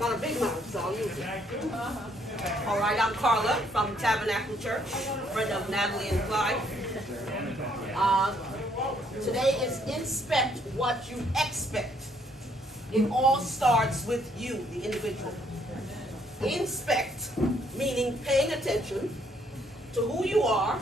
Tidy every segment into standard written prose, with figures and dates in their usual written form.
got a big mouth, so I'll use it. All right, I'm Karla from Tabernacle Church, friend of Natalie and Clyde. Today is inspect what you expect. It all starts with you, the individual. Inspect, meaning paying attention to who you are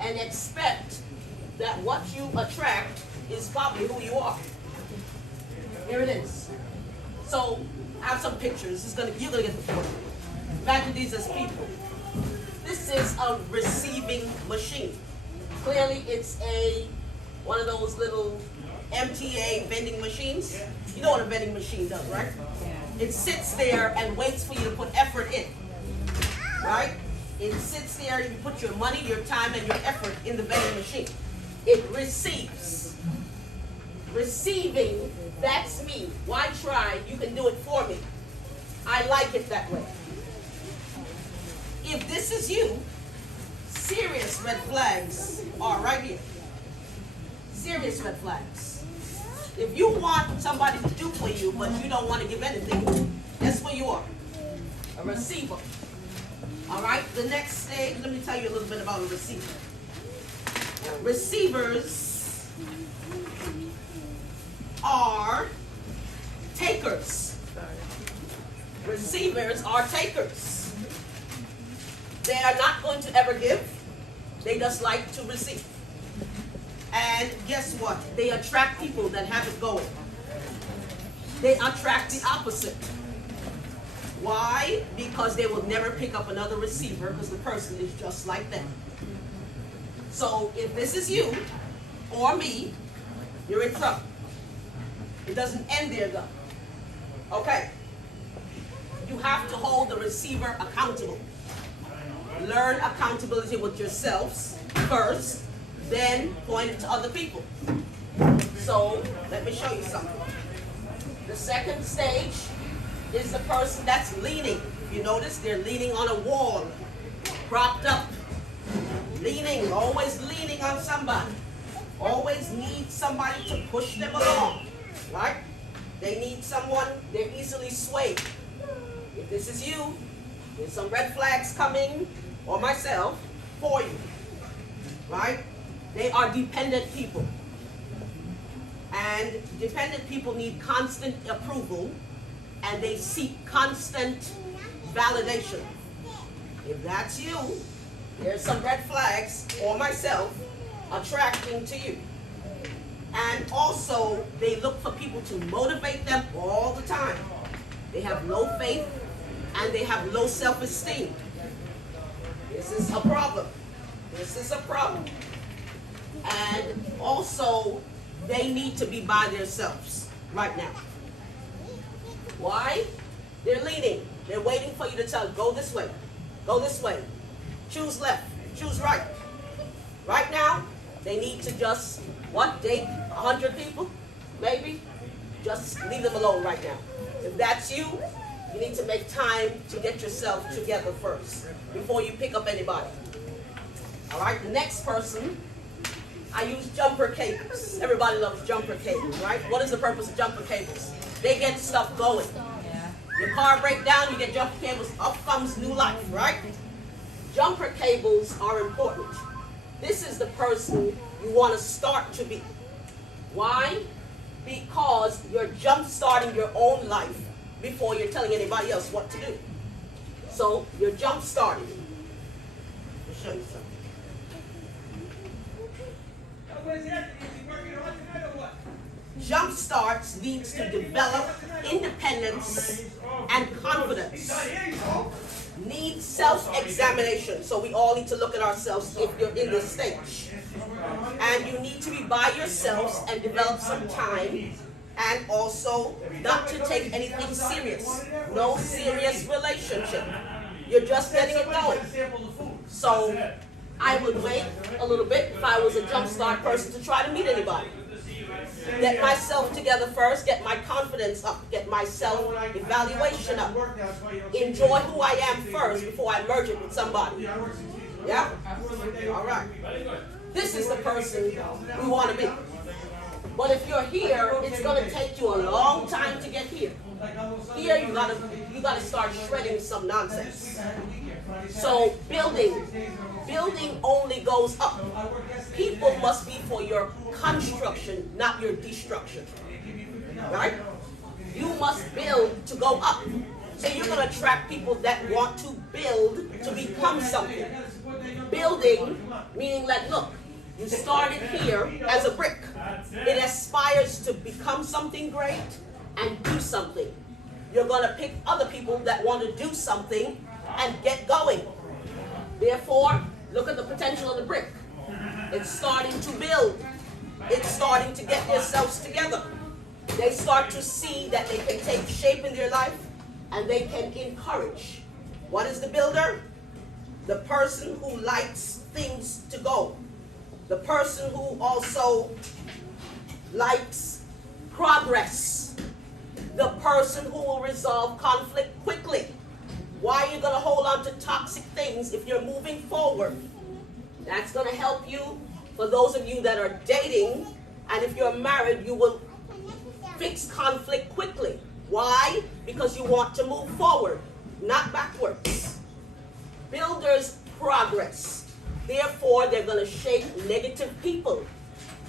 and expect that what you attract is probably who you are. Here it is. So I have some pictures. You're gonna get the point. Imagine these as people. This is a receiving machine. Clearly, it's one of those little MTA vending machines. You know what a vending machine does, right? It sits there and waits for you to put effort in, right? It sits there, you put your money, your time, and your effort in the vending machine. It receives. Receiving, that's me. Why try? You can do it for me. I like it that way. If this is you, serious red flags are right here. Serious red flags. If you want somebody to do for you, but you don't want to give anything, that's where you are. A receiver. All right, the next stage, let me tell you a little bit about a receiver. Receivers are takers. Receivers are takers. They are not going to ever give. They just like to receive. And guess what? They attract people that have it going. They attract the opposite. Why? Because they will never pick up another receiver because the person is just like them. So if this is you or me, you're in trouble. It doesn't end there though. Okay. You have to hold the receiver accountable. Learn accountability with yourselves first, then point it to other people. So let me show you something. The second stage is the person that's leaning. You notice they're leaning on a wall, propped up. Leaning, always leaning on somebody. Always need somebody to push them along, right? They need someone, they're easily swayed. If this is you, there's some red flags coming, or myself, for you, right? They are dependent people. And dependent people need constant approval, and they seek constant validation. If that's you, there's some red flags, or myself, attracting to you. And also, they look for people to motivate them all the time. They have low faith, and they have low self-esteem. This is a problem. This is a problem. And also, they need to be by themselves right now. Why? They're leaning. They're waiting for you to tell, go this way, go this way. Choose left, choose right. Right now, they need to just, date 100 people? Maybe? Just leave them alone right now. If that's you, you need to make time to get yourself together first before you pick up anybody. All right, the next person, I use jumper cables. Everybody loves jumper cables, right? What is the purpose of jumper cables? They get stuff going. Your car breaks down, you get jumper cables, up comes new life, right? Jumper cables are important. This is the person you want to start to be. Why? Because you're jump-starting your own life before you're telling anybody else what to do. So you're jump-starting. I'll show you something. Jump starts needs to develop independence and confidence. Needs self-examination. So we all need to look at ourselves if you're in this stage. And you need to be by yourselves and develop some time, and also not to take anything serious. No serious relationship. You're just getting it going. So I would wait a little bit if I was a jumpstart person to try to meet anybody. Get myself together first, get my confidence up, get my self-evaluation up. Enjoy who I am first before I merge it with somebody. Yeah? All right. This is the person we want to be. But if you're here, it's going to take you a long time to get here. Here you gotta start shredding some nonsense. So building only goes up. People must be for your construction, not your destruction. Right? You must build to go up. So you're going to attract people that want to build to become something. Building, meaning like, look, you started here as a brick. It aspires to become something great and do something. You're going to pick other people that want to do something and get going. Therefore, look at the potential of the brick. It's starting to build. It's starting to get themselves together. They start to see that they can take shape in their life and they can encourage. What is the builder? The person who likes things to go. The person who also likes progress. The person who will resolve conflict quickly. Why are you going to hold on to toxic things if you're moving forward? That's going to help you for those of you that are dating, and if you're married, you will fix conflict quickly. Why? Because you want to move forward, not backwards. Builders progress. Therefore, they're going to shape negative people.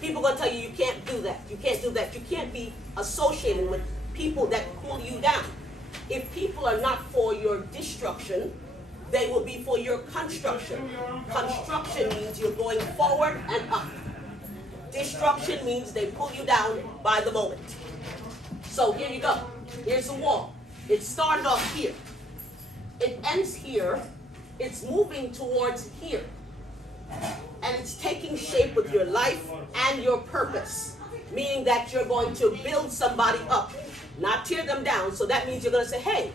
People are going to tell you, you can't do that. You can't do that. You can't be associated with people that pull you down. If people are not for your destruction, they will be for your construction. Construction means you're going forward and up. Destruction means they pull you down by the moment. So here you go. Here's the wall. It started off here. It ends here. It's moving towards here. And it's taking shape with your life and your purpose. Meaning that you're going to build somebody up, not tear them down. So that means you're going to say, hey,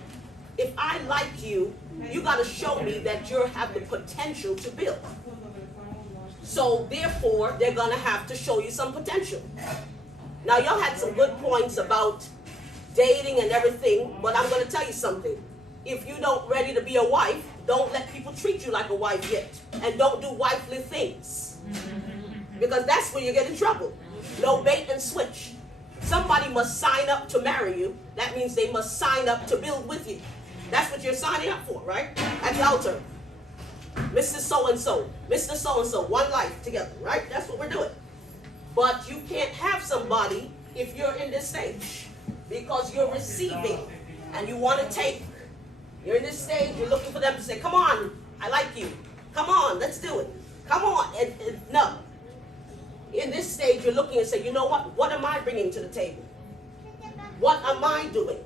if I like you, you got to show me that you have the potential to build. So therefore, they're going to have to show you some potential. Now, y'all had some good points about dating and everything, but I'm going to tell you something. If you don't ready to be a wife, don't let people treat you like a wife yet. And don't do wifely things. Because that's where you get in trouble. No bait and switch. Somebody must sign up to marry you. That means they must sign up to build with you. That's what you're signing up for, right? At the altar. Mr. So-and-so, Mr. So-and-so, one life together, right? That's what we're doing. But you can't have somebody if you're in this stage. Because you're receiving and you want to take. You're in this stage, you're looking for them to say, come on, I like you. Come on, let's do it. Come on. No. In this stage, you're looking and say, you know what? What am I bringing to the table? What am I doing?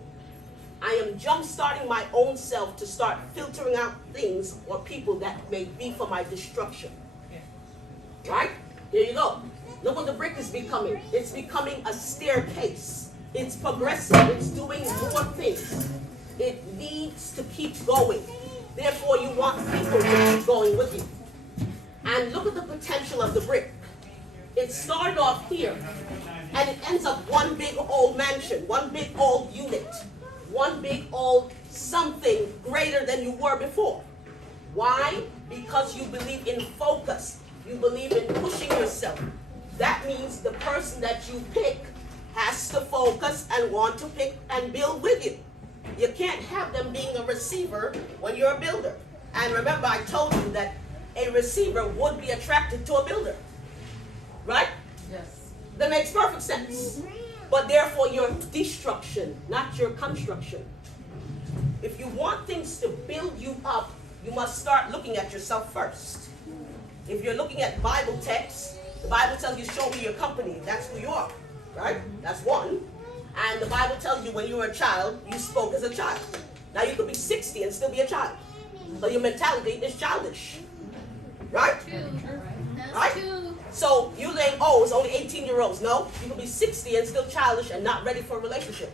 I am jump-starting my own self to start filtering out things or people that may be for my destruction. Right? Here you go. Look what the brick is becoming. It's becoming a staircase. It's progressive. It's doing more things. It needs to keep going. Therefore, you want people to keep going with you. And look at the potential of the brick. It started off here, and it ends up one big old mansion, one big old unit, one big old something greater than you were before. Why? Because you believe in focus. You believe in pushing yourself. That means the person that you pick has to focus and want to pick and build with you. You can't have them being a receiver when you're a builder. And remember, I told you that a receiver would be attracted to a builder. Right? Yes. That makes perfect sense. But therefore, your destruction, not your construction. If you want things to build you up, you must start looking at yourself first. If you're looking at Bible texts, the Bible tells you, show me your company. That's who you are. Right? That's one. And the Bible tells you when you were a child, you spoke as a child. Now you could be 60 and still be a child. So your mentality is childish. Right? Right? So you think, oh, it's only 18-year-olds. No, you could be 60 and still childish and not ready for a relationship.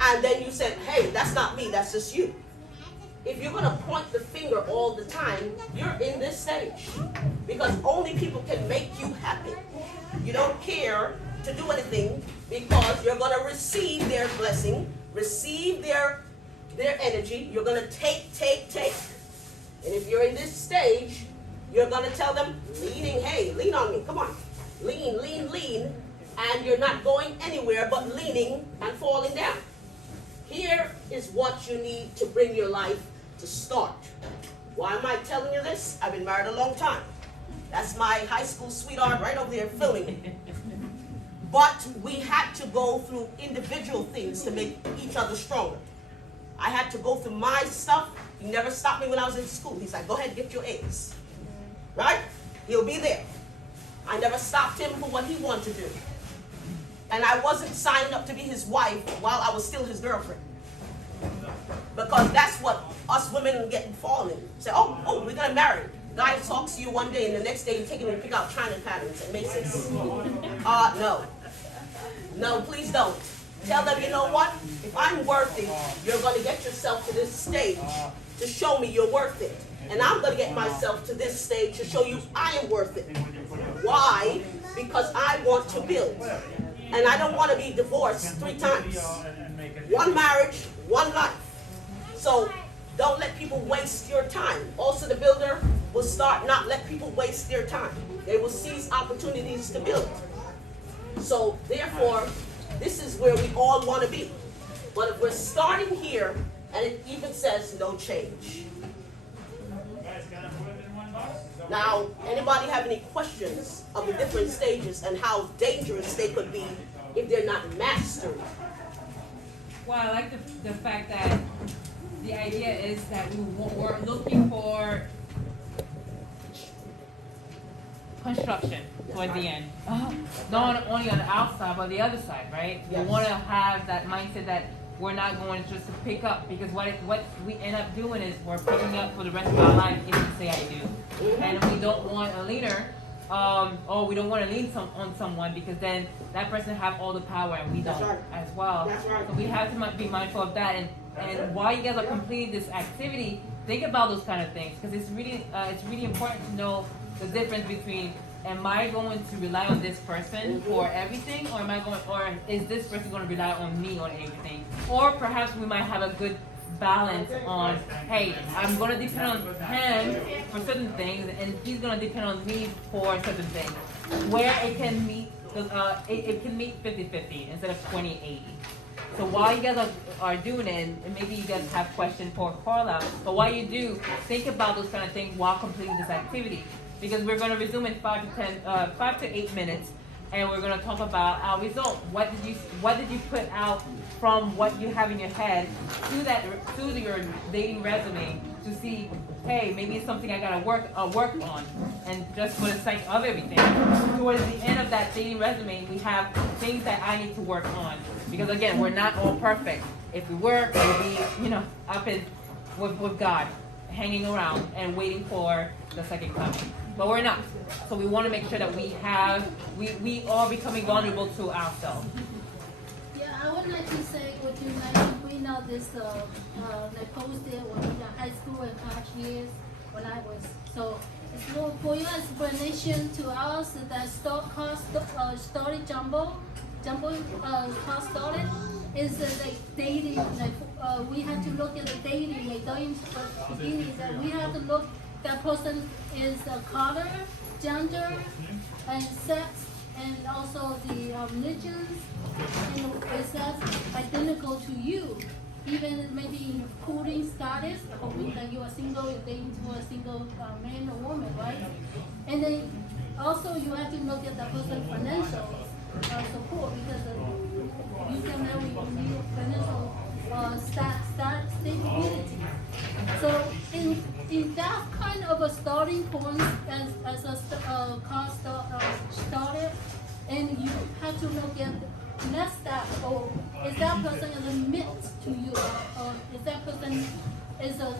And then you said, hey, that's not me, that's just you. If you're going to point the finger all the time, you're in this stage. Because only people can make you happy. You don't care to do anything because you're going to receive their blessing, receive their energy. You're going to take. And if you're in this stage, you're going to tell them, hey, lean on me, come on. Lean. And you're not going anywhere but leaning and falling down. Here, is what you need to bring your life to start. Why am I telling you this? I've been married a long time. That's my high school sweetheart right over there filming me. But we had to go through individual things to make each other stronger. I had to go through my stuff. He never stopped me when I was in school. He's like, go ahead, get your A's. Right? He'll be there. I never stopped him for what he wanted to do. And I wasn't signing up to be his wife while I was still his girlfriend. Because that's what us women get falling. Say, oh, we're going to marry. Guy talks to you one day and the next day you take him and pick out China patterns and Macy's. No. No, please don't. Tell them, you know what? If I'm worth it, you're going to get yourself to this stage to show me you're worth it. And I'm going to get myself to this stage to show you I am worth it. Why? Because I want to build. And I don't want to be divorced 3 times. 1 marriage, 1 life. So don't let people waste your time. Also, the builder will start not let people waste their time. They will seize opportunities to build. So therefore, this is where we all want to be. But if we're starting here, and it even says no change. Now, anybody have any questions of the different stages and how dangerous they could be if they're not mastered? Well, I like the fact that the idea is that we're looking for construction toward the end. Not only on the outside, but the other side, right? Yes. We want to have that mindset that we're not going just to pick up, because what we end up doing is we're picking up for the rest of our life if we say I do. And we don't want a leader, or we don't want to lean on someone, because then that person have all the power and we don't as well. That's right. So we have to be mindful of that. And while you guys are completing this activity, think about those kind of things, because it's really important to know the difference between, am I going to rely on this person for everything, or is this person going to rely on me on everything? Or perhaps we might have a good balance on, hey, I'm going to depend on him for certain things, and he's going to depend on me for certain things, where it can meet it can meet 50-50 instead of 20-80. So while you guys are doing it, and maybe you guys have questions for Karla, but while you do, think about those kind of things while completing this activity. Because we're going to resume in 5 to 8 minutes, and we're going to talk about our result. What did you put out from what you have in your head to your dating resume to see, hey, maybe it's something I got to work on, and just for the sake of everything. Towards the end of that dating resume, we have things that I need to work on. Because again, we're not all perfect. If we were, we'll be, up in with God, hanging around and waiting for the second coming. But we're not. So we want to make sure that we are becoming vulnerable to ourselves. Yeah, I would like to say what you mentioned. We know this, they posted when we were high school and college years when I was. So for your explanation to us, that story jumbo cost started is like dating. Like we have to look at the dating. Like during the beginning, that we have to look. That person is color, gender, and sex, and also the religions, and is that identical to you? Even maybe in courting status, that you are single, you're dating to a single man or woman, right? And then also you have to look at the person's financial support, because you can marry, you need financial stability. So in that kind of a starting point, as a cost started, and you have to look at next step, or is that person a limit to you, or is that person is a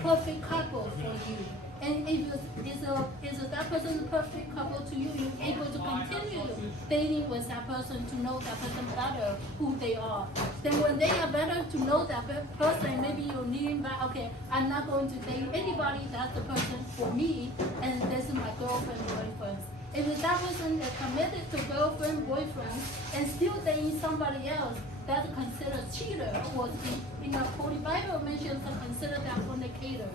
perfect couple for you? And if is that person a perfect couple to you, you're able to continue dating with that person to know that person better, who they are. Then when they are better to know that person, maybe you're leaning back, okay, I'm not going to date anybody, that's the person for me, and this is my girlfriend, boyfriend. If that person is committed to girlfriend, boyfriend, and still dating somebody else, that's considered cheater, or in the Holy Bible mentions consider that fornicator.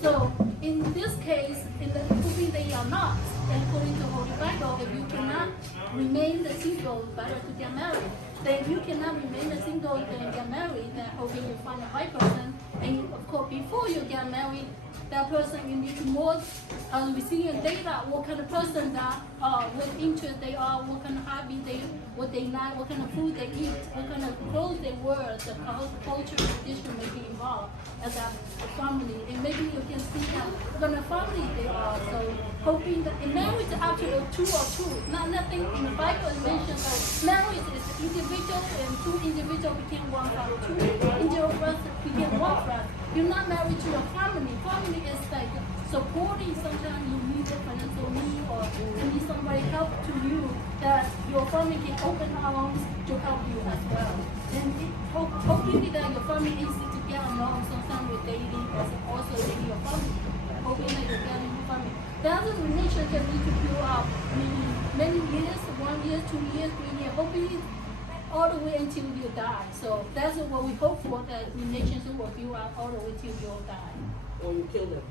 So in this case, proving they are not, according to Holy Bible, if you cannot remain single, better to get married. Then if you cannot remain single and get married, family that hoping you find the right person. And of course, before you get married, that person you need to more resilient data, what kind of person that what interest they are, what kind of hobby what they like, what kind of food they eat, what kind of clothes they wear, the culture tradition may be involved as a family, and maybe you can see that what kind of family they are. So hoping that in marriage after two or two, nothing in the Bible is mentioned that marriage is individual and two individuals became one family, two individuals became one family. You're not married to a family. Family is like supporting. Sometimes you need a financial need or you need somebody help to you that your family can open arms to help you as well. And hoping that your family is to get along. Sometimes you're dating as also dating your family. Hoping that you're getting your family. That's a relationship need to build up many years, 1 year, 2 years, 3 years. Hoping all the way until you die. So that's what we hope for, that relationship will build up all the way till you die. Or you kill them.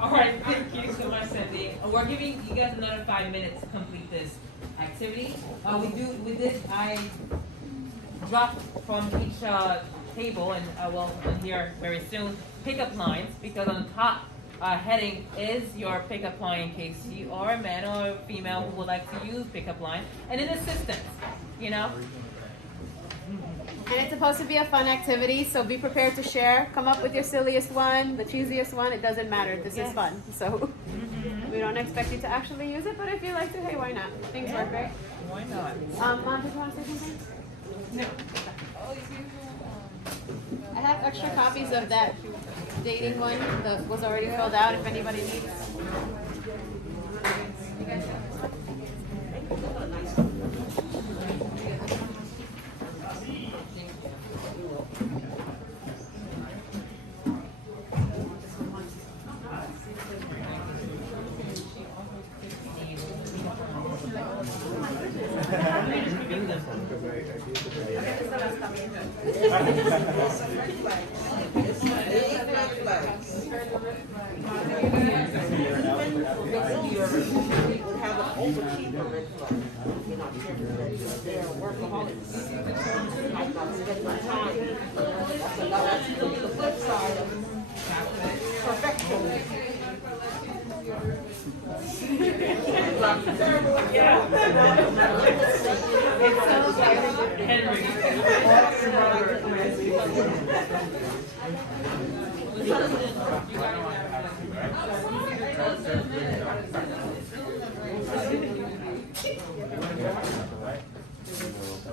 All right, thank you so much, Cindy. We're giving you guys another 5 minutes to complete this activity. I dropped from each table, and I will hear very soon, pickup lines, because on the top heading is your pickup line in case you are a man or a female who would like to use pickup line, and an assistant, you know? And it's supposed to be a fun activity, so be prepared to share. Come up with your silliest one, the cheesiest one, it doesn't matter. This is fun. So we don't expect you to actually use it, but if you like to, hey, why not? Things work, right? Why not? Mom, did you want to say something? No. I have extra copies of that dating one that was already filled out if anybody needs. Have an overachiever red flag. You're not they're workaholics. Might not spend my time. So now that's the flip side of perfection.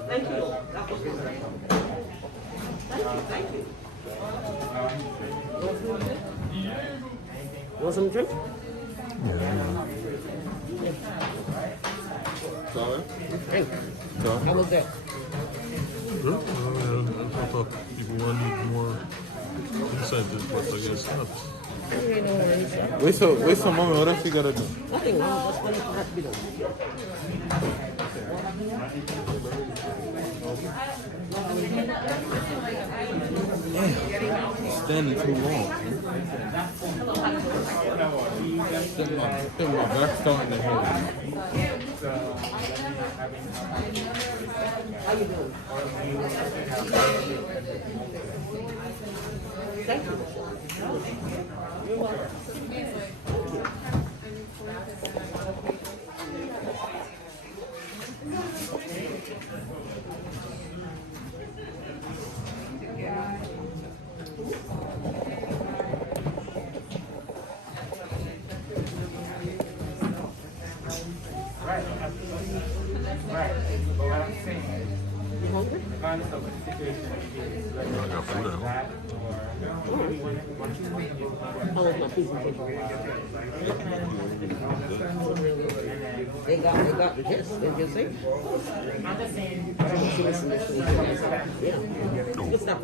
Thank you. That was good. Thank you. Want some drink? Sorry? Drink. No. How was that? Good. I thought people wanted more insight into what I guess. Wait some moment. What else you gotta do? Nothing wrong. That's what has to be done. Standing too long. Think my back starting to hurt. How you doing? Thank you. You're welcome. I got food out. How was my presentation? They got the gist, didn't you see? Yeah. Good stuff.